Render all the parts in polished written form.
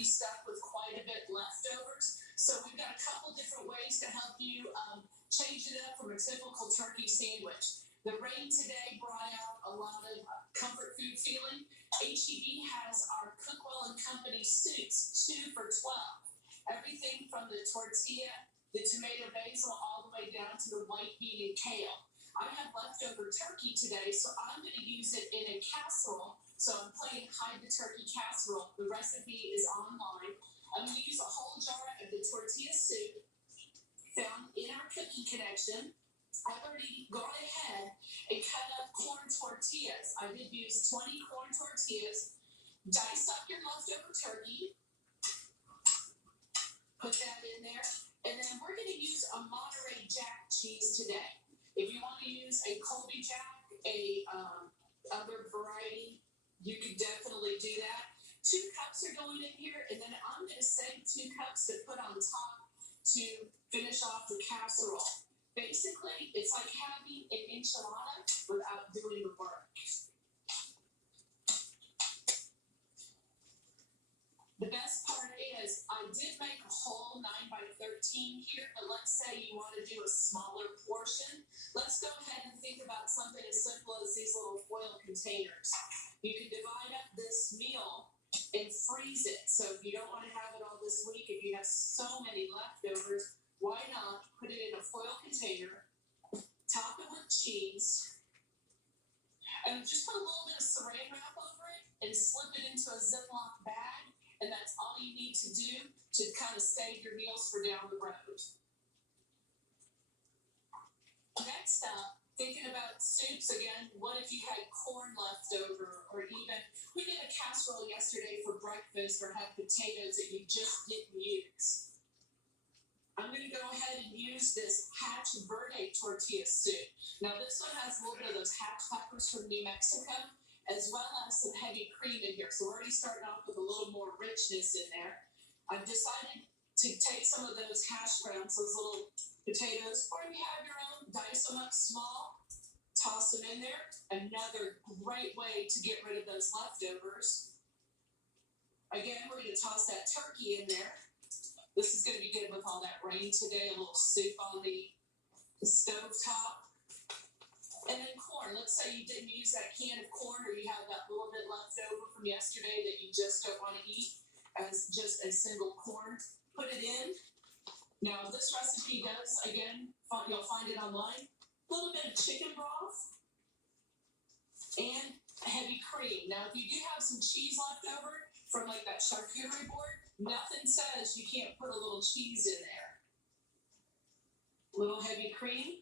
be stuck with quite a bit leftovers. So we've got a couple different ways to help you change it up from a typical turkey sandwich. The rain today brought out a lot of comfort food feeling. HEB has our Cookwell and Company soups, 2 for $12. Everything from the tortilla, the tomato basil, all the way down to the white bean and kale. I have leftover turkey today, so I'm going to use it in a casserole. So I'm playing hide the turkey casserole. The recipe is online. I'm going to use a whole jar of the tortilla soup found in our cooking connection. I've already gone ahead and cut up corn tortillas. I did use 20 corn tortillas. Dice up your leftover turkey. Put that in there. And then we're going to use a Monterey Jack cheese today. If you want to use a Colby Jack, other variety, you could definitely do that. 2 cups are going in here, and then I'm going to save 2 cups to put on top to finish off the casserole. Basically, it's like having an enchilada without doing the work. The best part is I did make a whole 9x13 here, but let's say you want to do a smaller portion. Let's go ahead and think about something as simple as these little foil containers. You can divide up this meal and freeze it. So if you don't want to have it all this week, if you have so many leftovers, why not put it in a foil container, top it with cheese, and just put a little bit of saran wrap over it and slip it into a Ziploc bag. And that's all you need to do to kind of save your meals for down the road. Next up, thinking about soups again, what if you had corn left over, or even, we did a casserole yesterday for breakfast or had potatoes that you just didn't use. I'm going to go ahead and use this Hatch Verde tortilla soup. Now this one has a little bit of those hatch peppers from New Mexico, as well as some heavy cream in here. So we're already starting off with a little more richness in there. I've decided to take some of those hash browns, those little potatoes, or if you have your own, dice them up small, toss them in there. Another great way to get rid of those leftovers. Again, we're going to toss that turkey in there. This is going to be good with all that rain today, a little soup on the stove top. And then corn. Let's say you didn't use that can of corn, or you have that little bit left over from yesterday that you just don't want to eat as just a single corn. Put it in. Now this recipe does, again, you'll find it online, a little bit of chicken broth and heavy cream. Now if you do have some cheese left over from like that charcuterie board, nothing says you can't put a little cheese in there. A little heavy cream.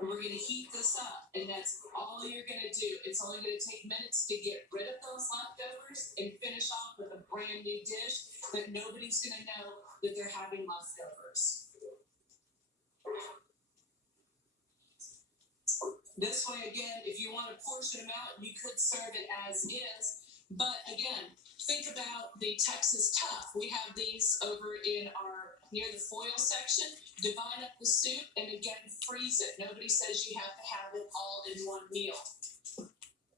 And we're going to heat this up, and that's all you're going to do. It's only going to take minutes to get rid of those leftovers and finish off with a brand new dish that nobody's going to know that they're having leftovers. This way, again, if you want to portion them out, you could serve it as is. But again, think about the Texas Tough. We have these over in our near the foil section. Divide up the soup and again freeze it. Nobody says you have to have it all in one meal.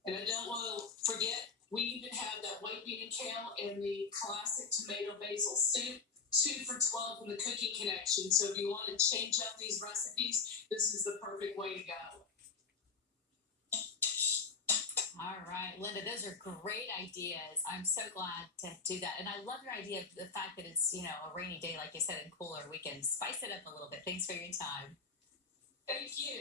And I don't want to forget, we even have that white bean and kale and the classic tomato basil soup, 2 for $12 from the Cooking Connection. So if you want to change up these recipes, this is the perfect way to go. All right, Linda, those are great ideas. I'm so glad to do that. And I love your idea of the fact that it's, a rainy day, like you said, and cooler. We can spice it up a little bit. Thanks for your time. Thank you.